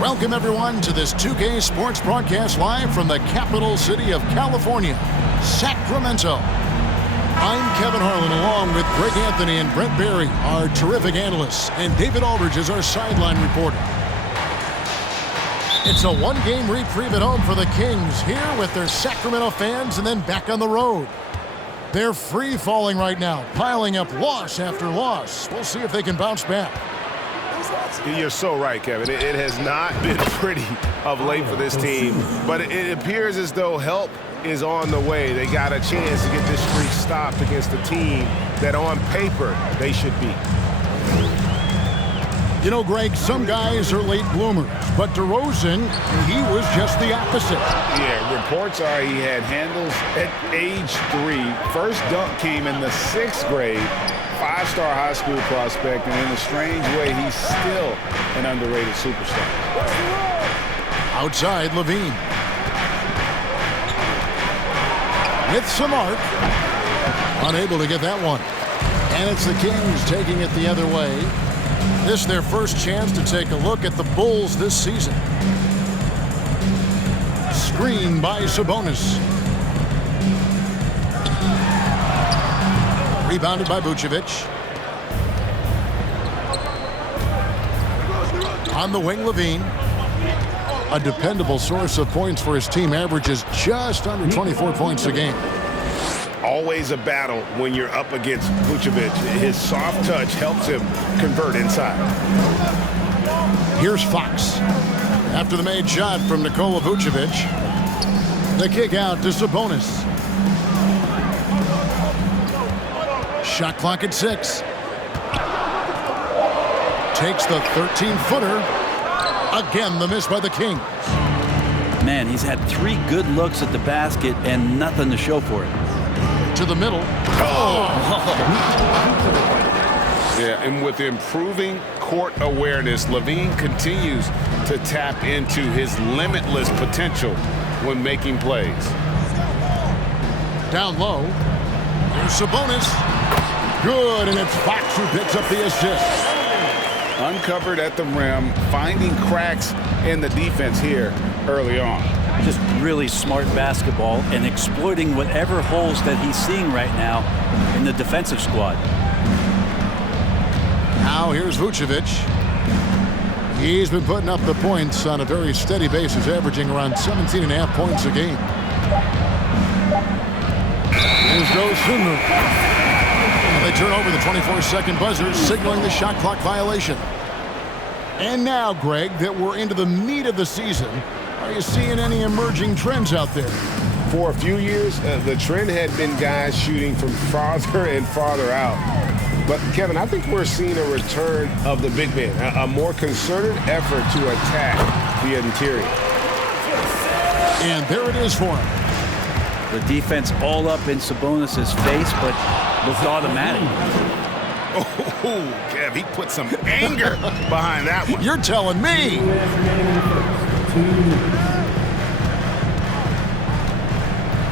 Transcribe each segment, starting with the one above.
Welcome, everyone, to this 2K Sports broadcast live from the capital city of California, Sacramento. I'm Kevin Harlan, along with Greg Anthony and Brent Barry, our terrific analysts, and David Aldridge is our sideline reporter. It's a one-game reprieve at home for the Kings, here with their Sacramento fans and then back on the road. They're free-falling right now, piling up loss after loss. We'll see if they can bounce back. You're so right, Kevin. It has not been pretty of late for this team, but it appears as though help is on the way. They got a chance to get this streak stopped against a team that on paper they should beat. You know, Greg, some guys are late bloomers, but DeRozan, he was just the opposite. Yeah, reports are he had handles at age 3. First dunk came in the 6th grade. 5-star high school prospect, and in a strange way, he's still an underrated superstar. Outside, Levine. With some arc. Unable to get that one. And it's the Kings taking it the other way. This is their first chance to take a look at the Bulls this season. Screen by Sabonis. Rebounded by Vucevic. On the wing, Levine. A dependable source of points for his team, averages just under 24 points a game. Always a battle when you're up against Vucevic. His soft touch helps him convert inside. Here's Fox. After the made shot from Nikola Vucevic. The kick out to Sabonis. Shot clock at 6. Takes the 13-footer. Again, the miss by the Kings. Man, he's had 3 good looks at the basket and nothing to show for it. To the middle. Oh! Yeah, and with improving court awareness, Levine continues to tap into his limitless potential when making plays. Down low. Here's Sabonis. Good, and it's Fox who picks up the assist. Uncovered at the rim, finding cracks in the defense here early on. Just really smart basketball and exploiting whatever holes that he's seeing right now in the defensive squad. Now here's Vucevic. He's been putting up the points on a very steady basis, averaging around 17.5 points a game. Here's Joe Sunu. They turn over the 24-second buzzer, signaling the shot clock violation. And now, Greg, that we're into the meat of the season, are you seeing any emerging trends out there? For a few years, the trend had been guys shooting from farther and farther out. But, Kevin, I think we're seeing a return of the big man, a more concerted effort to attack the interior. And there it is for him. The defense all up in Sabonis' face, but looked automatic. Oh, Kev, he put some anger behind that one. You're telling me.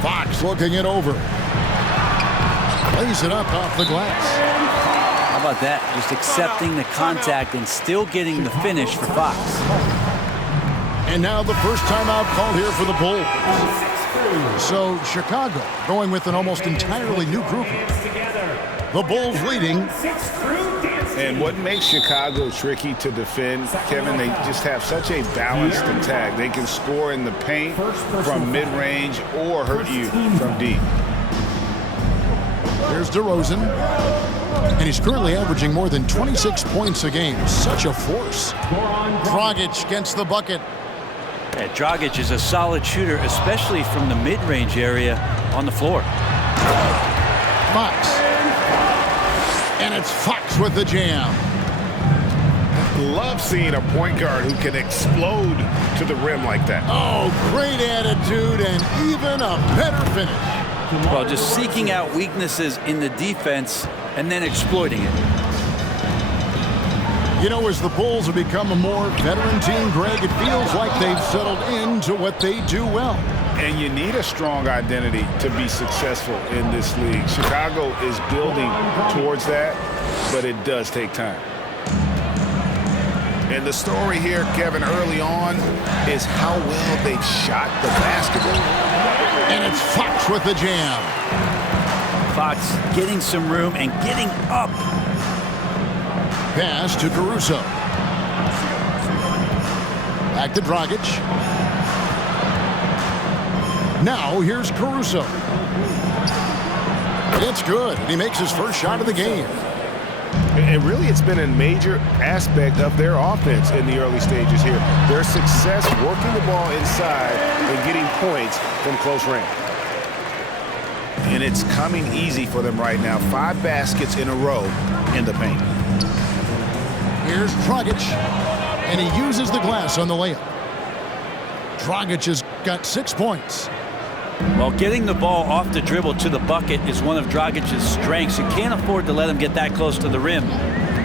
Fox looking it over. Lays it up off the glass. How about that? Just accepting the contact and still getting the finish for Fox. And now the first timeout called here for the Bulls. So Chicago going with an almost entirely new group. The Bulls leading. And what makes Chicago tricky to defend, Kevin, they just have such a balanced attack. They can score in the paint from mid-range or hurt you from deep. There's DeRozan. And he's currently averaging more than 26 points a game. Such a force. Dragic gets the bucket. Yeah, Dragic is a solid shooter, especially from the mid-range area on the floor. Fox. And it's Fox with the jam. Love seeing a point guard who can explode to the rim like that. Oh, great attitude and even a better finish. Well, just seeking out weaknesses in the defense and then exploiting it. You know, as the Bulls have become a more veteran team, Greg, it feels like they've settled into what they do well. And you need a strong identity to be successful in this league. Chicago is building towards that, but it does take time. And the story here, Kevin, early on is how well they've shot the basketball. And it's Fox with the jam. Fox getting some room and getting up. Pass to Caruso. Back to Dragic. Now here's Caruso. It's good. He makes his first shot of the game. And really, it's been a major aspect of their offense in the early stages here. Their success working the ball inside and getting points from close range. And it's coming easy for them right now. 5 baskets in a row in the paint. Here's Dragic, and he uses the glass on the layup. Dragic has got 6 points. Well, getting the ball off the dribble to the bucket is one of Dragic's strengths. You can't afford to let him get that close to the rim,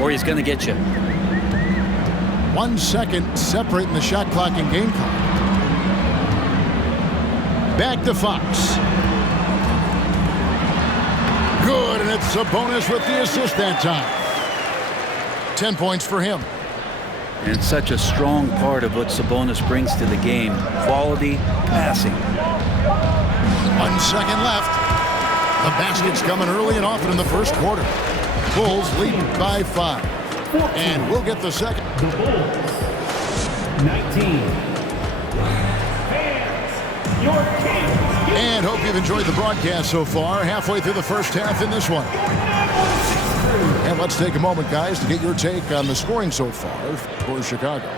or he's going to get you. 1 second separating the shot clock and game clock. Back to Fox. Good, and it's Sabonis with the assist that time. 10 points for him. And it's such a strong part of what Sabonis brings to the game. Quality passing. 1 second left. The basket's coming early and often in the first quarter. Bulls lead by 5. And we'll get the second. The Bulls, 19. Fans, your Kings. And hope you've enjoyed the broadcast so far. Halfway through the first half in this one. And let's take a moment, guys, to get your take on the scoring so far for Chicago.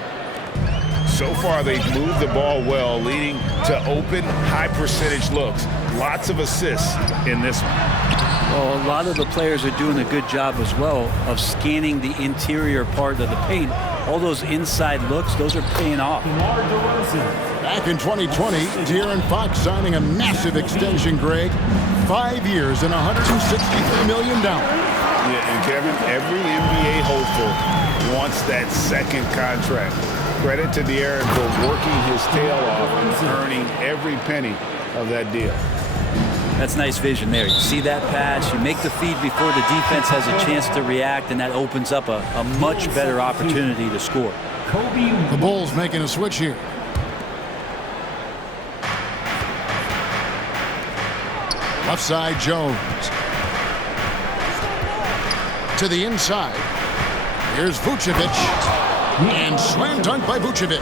So far, they've moved the ball well, leading to open, high-percentage looks. Lots of assists in this one. Well, a lot of the players are doing a good job as well of scanning the interior part of the paint. All those inside looks, those are paying off. Back in 2020, De'Aaron Fox signing a massive extension, Greg. 5 years and $163 million. Yeah, and Kevin, every NBA hopeful wants that second contract. Credit to De'Aaron for working his tail off and earning every penny of that deal. That's nice vision there. You see that pass, you make the feed before the defense has a chance to react, and that opens up a much better opportunity to score. The Bulls making a switch here. Left side, Jones. To the inside. Here's Vucevic. And slam dunk by Vucevic.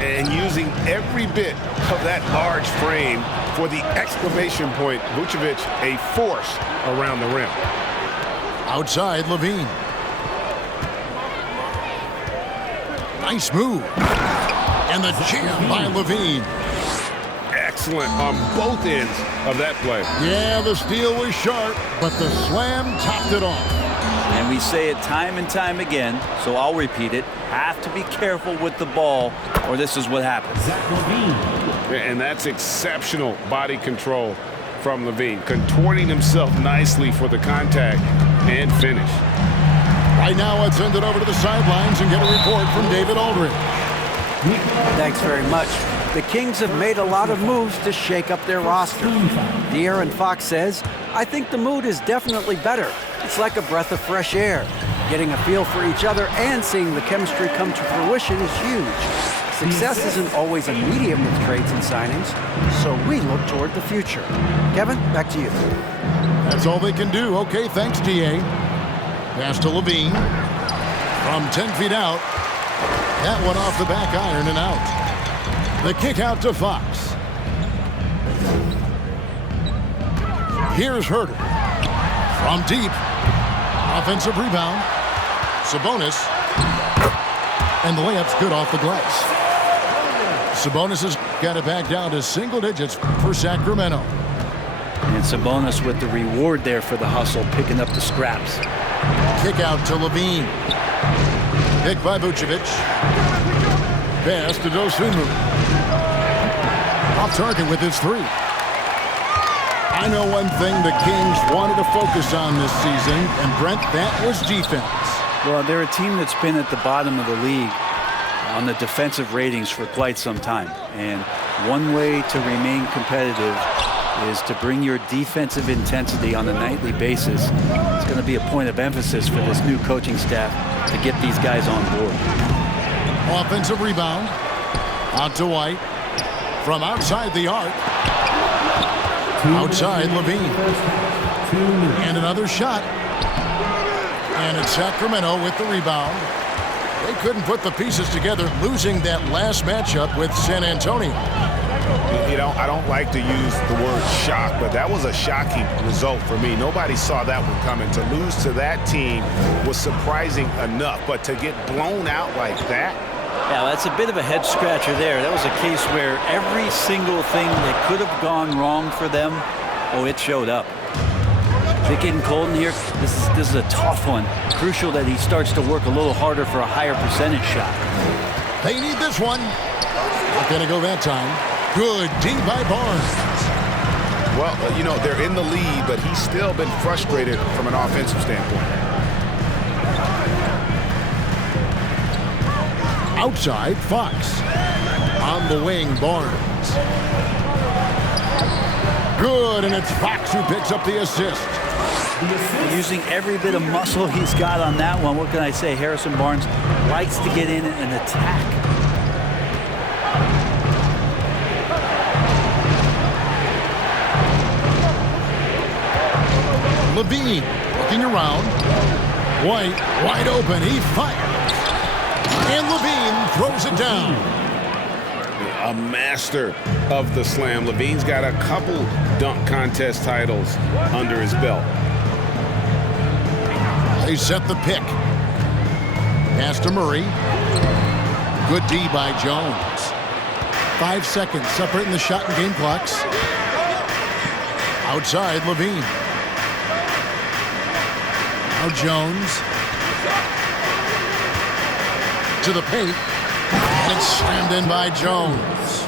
And using every bit of that large frame for the exclamation point. Vucevic, a force around the rim. Outside, Levine. Nice move. And the jam by Levine. Excellent on both ends of that play. Yeah, the steal was sharp, but the slam topped it off. And we say it time and time again, so I'll repeat it. Have to be careful with the ball, or this is what happens. And that's exceptional body control from Levine, contorting himself nicely for the contact and finish. Right now, let's send it over to the sidelines and get a report from David Aldridge. Thanks very much. The Kings have made a lot of moves to shake up their roster. De'Aaron Fox says, I think the mood is definitely better. It's like a breath of fresh air. Getting a feel for each other and seeing the chemistry come to fruition is huge. Success isn't always immediate with trades and signings, so we look toward the future. Kevin, back to you. That's all they can do. Okay, thanks, D.A. Pass to Levine. From 10 feet out. That one off the back iron and out. The kick out to Fox. Here's Herter. From deep. Offensive rebound. Sabonis. And the layup's good off the glass. Sabonis has got it back down to single digits for Sacramento. And Sabonis with the reward there for the hustle, picking up the scraps. Kick out to Levine. Pick by Vucevic. Pass to Dosunmu. Off target with his 3. I know one thing the Kings wanted to focus on this season, and Brent, that was defense. Well, they're a team that's been at the bottom of the league on the defensive ratings for quite some time. And one way to remain competitive is to bring your defensive intensity on a nightly basis. It's going to be a point of emphasis for this new coaching staff to get these guys on board. Offensive rebound. Out to White. From outside the arc. Outside Levine. And another shot. And it's Sacramento with the rebound. They couldn't put the pieces together, losing that last matchup with San Antonio. You know, I don't like to use the word shock, but that was a shocking result for me. Nobody saw that one coming. To lose to that team was surprising enough, but to get blown out like that? Yeah, that's a bit of a head scratcher there. That was a case where every single thing that could have gone wrong for them, oh, it showed up. Is it getting cold in here? This is a tough one. Crucial that he starts to work a little harder for a higher percentage shot. They need this one. Not going to go that time. Good D by Barnes. Well, you know, they're in the lead, but he's still been frustrated from an offensive standpoint. Outside, Fox. On the wing, Barnes. Good, and it's Fox who picks up the assist. Using every bit of muscle he's got on that one. What can I say? Harrison Barnes likes to get in and attack. Levine looking around. White wide open. He fires. And Levine throws it down. A master of the slam. Levine's got a couple dunk contest titles under his belt. They set the pick. Pass to Murray. Good D by Jones. 5 seconds separating the shot and game clocks. Outside, Levine. Now Jones. To the paint. And it's slammed in by Jones.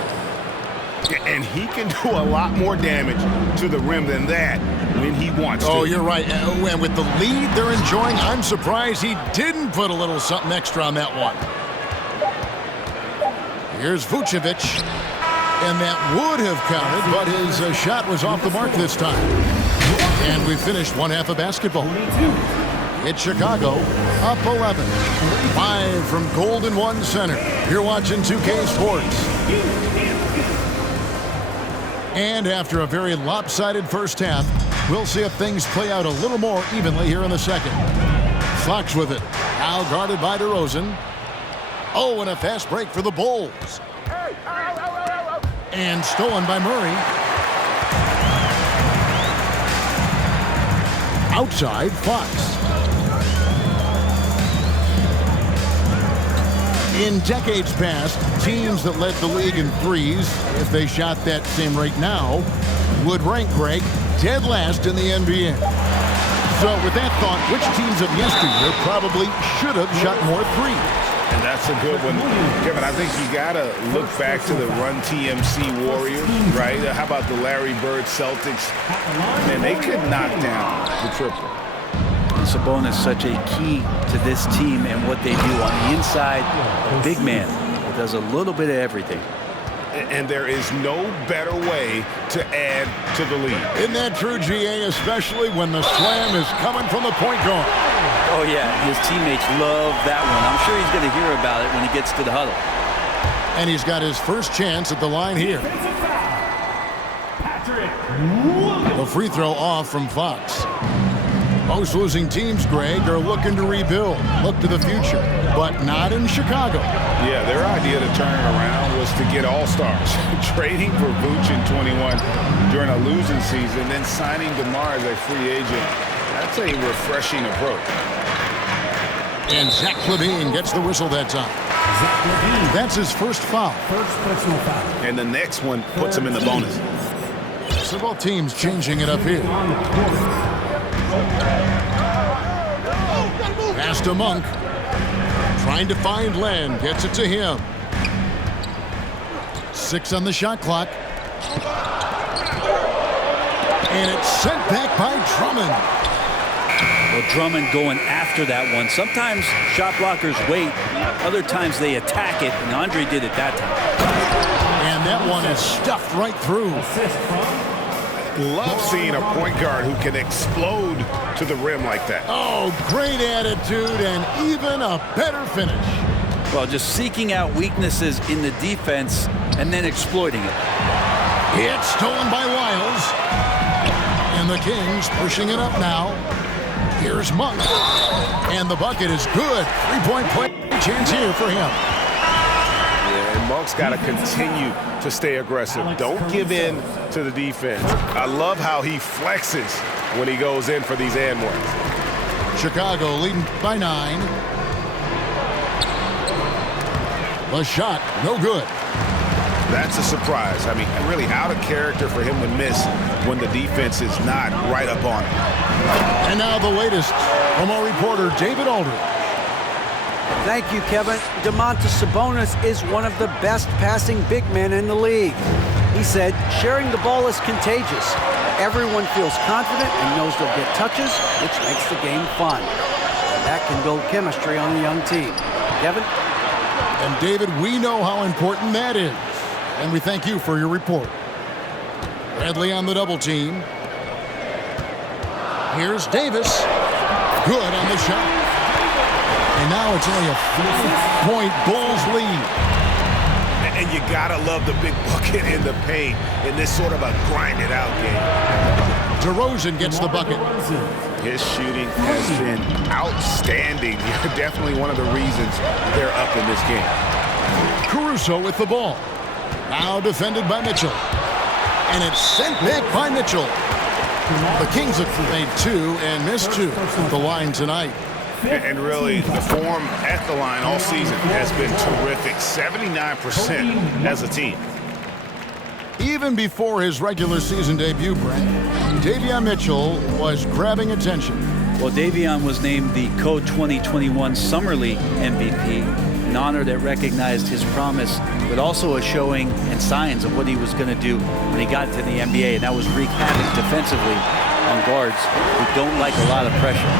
And he can do a lot more damage to the rim than that when he wants to. Oh, you're right. And with the lead they're enjoying, I'm surprised he didn't put a little something extra on that one. Here's Vucevic. And that would have counted, but his shot was off the mark this time. And we finished one half of basketball. It's Chicago, up 11. 5 from Golden One Center. You're watching 2K Sports. And after a very lopsided first half, we'll see if things play out a little more evenly here in the second. Fox with it. Now guarded by DeRozan. Oh, and a fast break for the Bulls. And stolen by Murray. Outside, Fox. In decades past, teams that led the league in threes, if they shot that same rate now, would rank, Greg, dead last in the NBA. So with that thought, which teams of yesteryear probably should have shot more threes? And that's a good one. Kevin, I think you got to look back to the Run TMC Warriors, right? How about the Larry Bird Celtics? Man, they could knock down the triple. Sabonis such a key to this team and what they do on the inside. A big man that does a little bit of everything. And there is no better way to add to the lead. Isn't that true, GA, especially when the slam is coming from the point guard? Oh, yeah, his teammates love that one. I'm sure he's going to hear about it when he gets to the huddle. And he's got his first chance at the line here. The free throw off from Fox. Most losing teams, Greg, are looking to rebuild, look to the future, but not in Chicago. Yeah, their idea to turn it around was to get all-stars. Trading for Vooch in 21 during a losing season, then signing DeMar as a free agent. That's a refreshing approach. And Zach LaVine gets the whistle that time. That's his first foul. First personal foul. And the next one puts him in the bonus. So both teams changing it up here. Pass to Monk. Trying to find Len. Gets it to him. 6 on the shot clock. And it's sent back by Drummond. Well, Drummond going after that one. Sometimes shot blockers wait. Other times they attack it, and Andre did it that time. And that one is stuffed right through. Assist from Love seeing a point guard who can explode to the rim like that. Oh, great attitude and even a better finish. Well, just seeking out weaknesses in the defense and then exploiting it. It's stolen by Wiles. And the Kings pushing it up now. Here's Monk. And the bucket is good. Three-point play chance here for him. Yeah, and Monk's got to continue to stay aggressive. Don't give in to the defense. I love how he flexes when he goes in for these and ones. Chicago leading by 9. The shot, no good. That's a surprise. I mean, really out of character for him to miss when the defense is not right up on him. And now the latest from our reporter, David Aldridge. Thank you, Kevin. Domantas Sabonis is one of the best passing big men in the league. He said, sharing the ball is contagious. Everyone feels confident and knows they'll get touches, which makes the game fun. And that can build chemistry on a young team. Kevin? And David, we know how important that is. And we thank you for your report. Bradley on the double team. Here's Davis. Good on the shot. And now it's only a 4-point Bulls lead. And you gotta love the big bucket in the paint in this sort of a grinded out game. DeRozan gets the bucket. His shooting has been outstanding. Definitely one of the reasons they're up in this game. Caruso with the ball. Now defended by Mitchell. And it's sent back by Mitchell. The Kings have made 2 and missed 2 at the line tonight. And really, the form at the line all season has been terrific. 79% as a team. Even before his regular season debut, Brent, Davion Mitchell was grabbing attention. Well, Davion was named the Co-2021 Summer League MVP, an honor that recognized his promise, but also a showing and signs of what he was going to do when he got to the NBA, and that was wreak havoc defensively on guards who don't like a lot of pressure.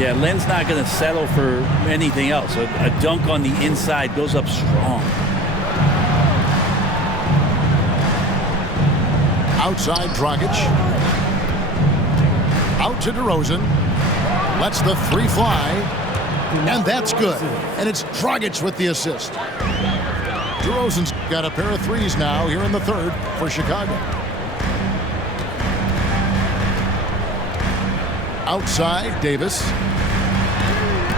Yeah, Len's not going to settle for anything else. A dunk on the inside goes up strong. Outside Dragic. Out to DeRozan. Lets the 3 fly. And that's good. And it's Dragic with the assist. DeRozan's got a pair of 3s now here in the 3rd for Chicago. Outside, Davis.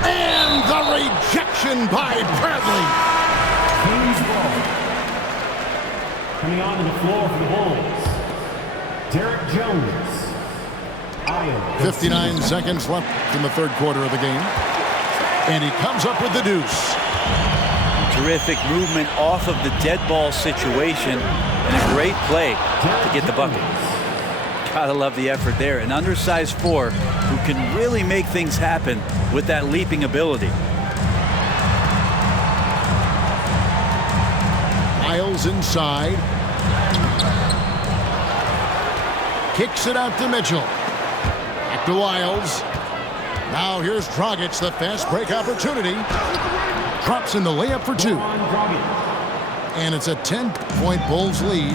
And the rejection by Bradley. Kings ball. Coming onto the floor for the Bulls, Derek Jones. Iowa. 59 seconds left in the 3rd quarter of the game. And he comes up with the deuce. Terrific movement off of the dead ball situation and a great play to get the bucket. Gotta love the effort there. An undersized 4 who can really make things happen with that leaping ability. Miles inside. Kicks it out to Mitchell. Back to Wiles. Now here's Dragic, the fast break opportunity. Drops in the layup for 2. And it's a 10-point Bulls lead.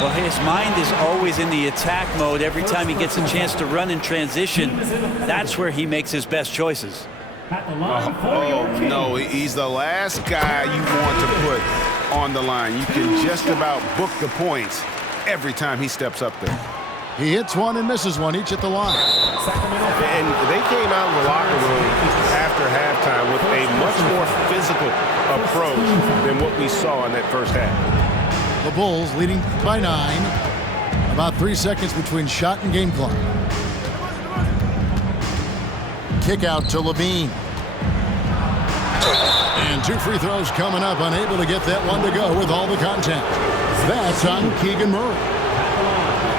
Well, his mind is always in the attack mode. Every time he gets a chance to run in transition, that's where he makes his best choices. Oh, no, he's the last guy you want to put on the line. You can just about book the points every time he steps up there. He hits one and misses one, each at the line. And they came out of the locker room after halftime with a much more physical approach than what we saw in that first half. The Bulls leading by 9. About 3 seconds between shot and game clock. Kick out to Levine. And 2 free throws coming up, unable to get that one to go with all the contact. That's on Keegan Murray.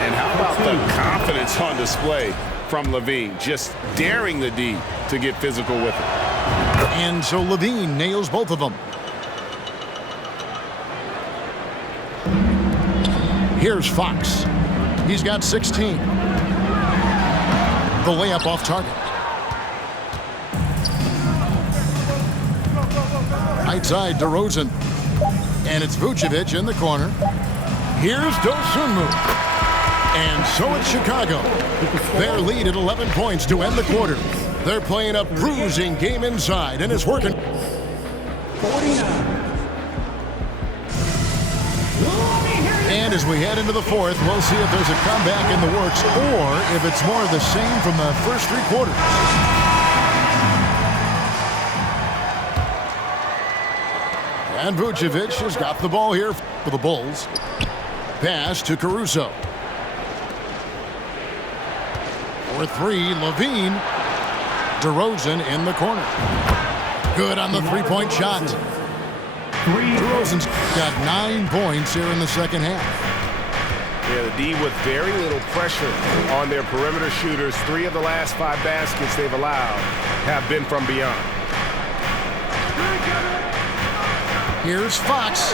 And how about the confidence on display from Levine, just daring the D to get physical with it. And so Levine nails both of them. Here's Fox. He's got 16. The layup off target. Right side, DeRozan. And it's Vucevic in the corner. Here's Dosunmu. And so it's Chicago. Their lead at 11 points to end the quarter. They're playing a bruising game inside, and it's working. 49. And as we head into the fourth, we'll see if there's a comeback in the works or if it's more of the same from the first three quarters. And Vucevic has got the ball here for the Bulls. Pass to Caruso. For three, Levine. DeRozan in the corner. Good on the three-point shot. DeRozan's got 9 points here in the second half. Yeah, the D with very little pressure on their perimeter shooters. 3 of the last 5 baskets they've allowed have been from beyond. Here's Fox.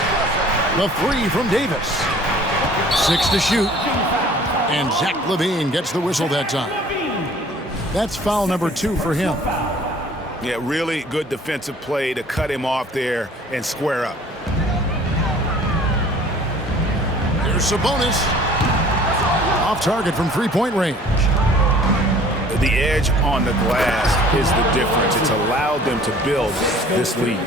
The 3 from Davis. 6 to shoot. And Zach LaVine gets the whistle that time. That's foul number 2 for him. Yeah, really good defensive play to cut him off there and square up. Here's Sabonis. Off target from three-point range. The edge on the glass is the difference. It's allowed them to build this lead.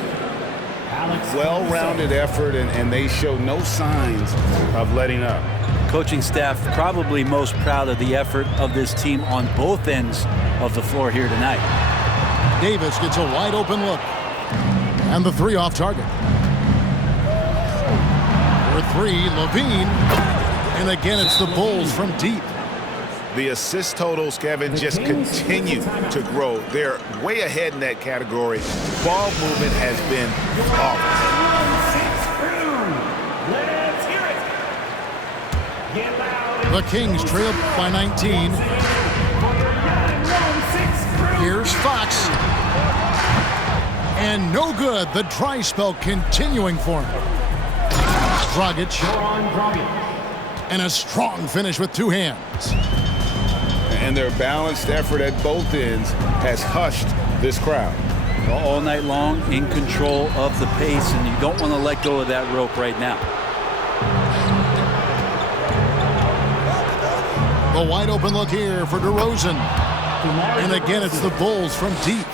Well-rounded effort, and they show no signs of letting up. Coaching staff probably most proud of the effort of this team on both ends of the floor here tonight. Davis gets a wide open look. And the 3 off target. For 3, Levine. And again, it's the Bulls from deep. The assist totals, Kevin, just continue to grow. They're way ahead in that category. Ball movement has been flawless. The Kings trail by 19. Here's Fox. And no good. The dry spell continuing for him. Dragic. And a strong finish with 2 hands. And their balanced effort at both ends has hushed this crowd. All night long, in control of the pace, and you don't want to let go of that rope right now. The wide open look here for DeRozan. And again, it's the Bulls from deep.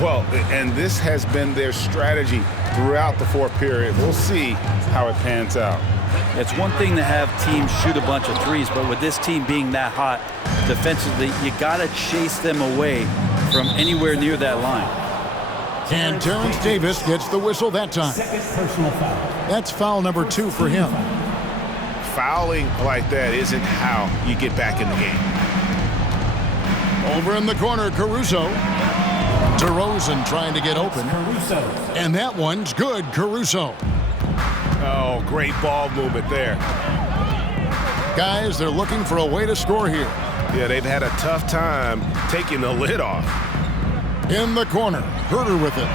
Well, and this has been their strategy throughout the fourth period. We'll see how it pans out. It's one thing to have teams shoot a bunch of threes, but with this team being that hot defensively, you got to chase them away from anywhere near that line. And Terrence Davis gets the whistle that time. That's foul number 2 for him. Fouling like that isn't how you get back in the game. Over in the corner, Caruso. DeRozan trying to get open. And that one's good, Caruso. Oh, great ball movement there. Guys, they're looking for a way to score here. Yeah, they've had a tough time taking the lid off. In the corner, Herter with it.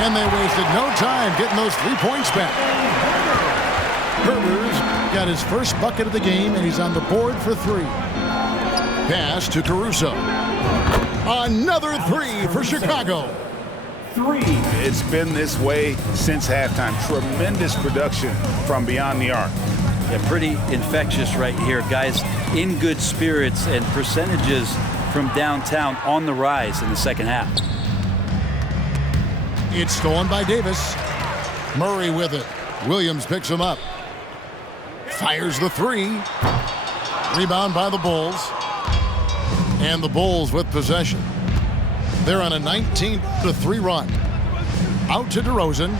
And they wasted no time getting those 3 points back. Herter's got his first bucket of the game, and he's on the board for 3. Pass to Caruso. Another 3 for Chicago. 3. It's been this way since halftime. Tremendous production from beyond the arc. Yeah, pretty infectious right here. Guys in good spirits and percentages from downtown on the rise in the second half. It's stolen by Davis. Murray with it. Williams picks him up. Fires the 3. Rebound by the Bulls. And the Bulls with possession. They're on a 19-3 run. Out to DeRozan.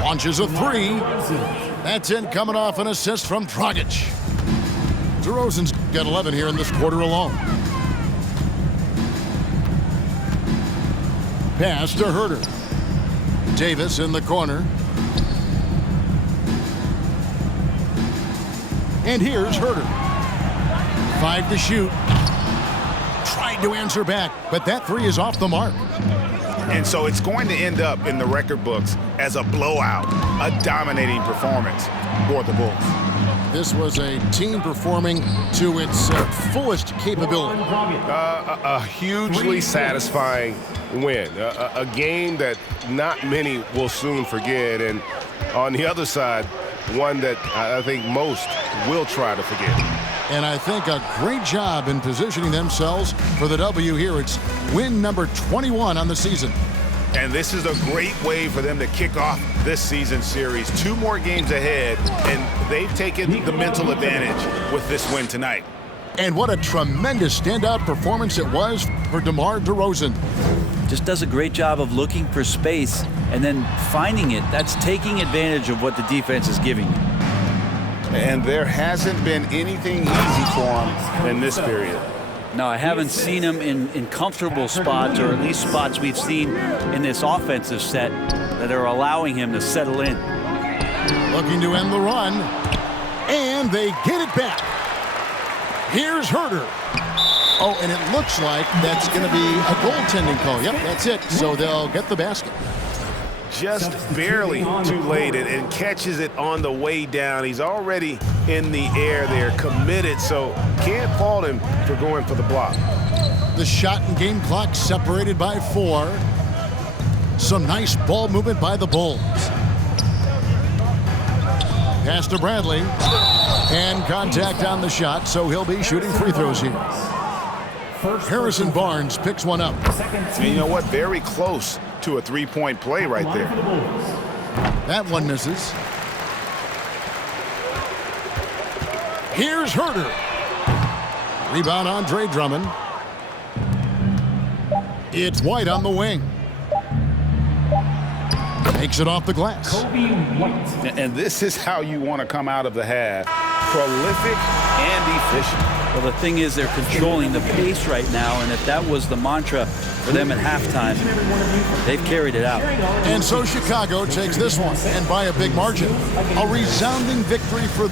Launches a 3. That's in, coming off an assist from Dragic. DeRozan's got 11 here in this quarter alone. Pass to Herter. Davis in the corner. And here's Herter. 5 to shoot. Tried to answer back, but that 3 is off the mark. And so it's going to end up in the record books as a blowout, a dominating performance for the Bulls. This was a team performing to its fullest capability. A hugely satisfying win. A game that not many will soon forget. And on the other side, one that I think most will try to forget. And I think a great job in positioning themselves for the W here. It's win number 21 on the season. And this is a great way for them to kick off this season series. 2 more games ahead, and they've taken the mental advantage with this win tonight. And what a tremendous standout performance it was for DeMar DeRozan. Just does a great job of looking for space and then finding it. That's taking advantage of what the defense is giving you. And there hasn't been anything easy for him in this period. No, I haven't seen him in comfortable spots, or at least spots we've seen in this offensive set that are allowing him to settle in. Looking to end the run, and they get it back. Here's Herter. Oh, and it looks like that's going to be a goaltending call. Yep, that's it. So they'll get the basket. Just barely too late, and catches it on the way down. He's already in the air there, committed, so can't fault him for going for the block. The shot and game clock separated by 4. Some nice ball movement by the Bulls. Pass to Bradley. And contact on the shot, so he'll be shooting free throws here. Harrison Barnes picks one up. And you know what? Very close to a 3-point play right there. That one misses. Here's Herter. Rebound Andre Drummond. It's White on the wing. Takes it off the glass. Kobe White. And this is how you want to come out of the half. Prolific and efficient. Well, the thing is, they're controlling the pace right now, and if that was the mantra for them at halftime, they've carried it out. And so Chicago takes this one, and by a big margin. A resounding victory for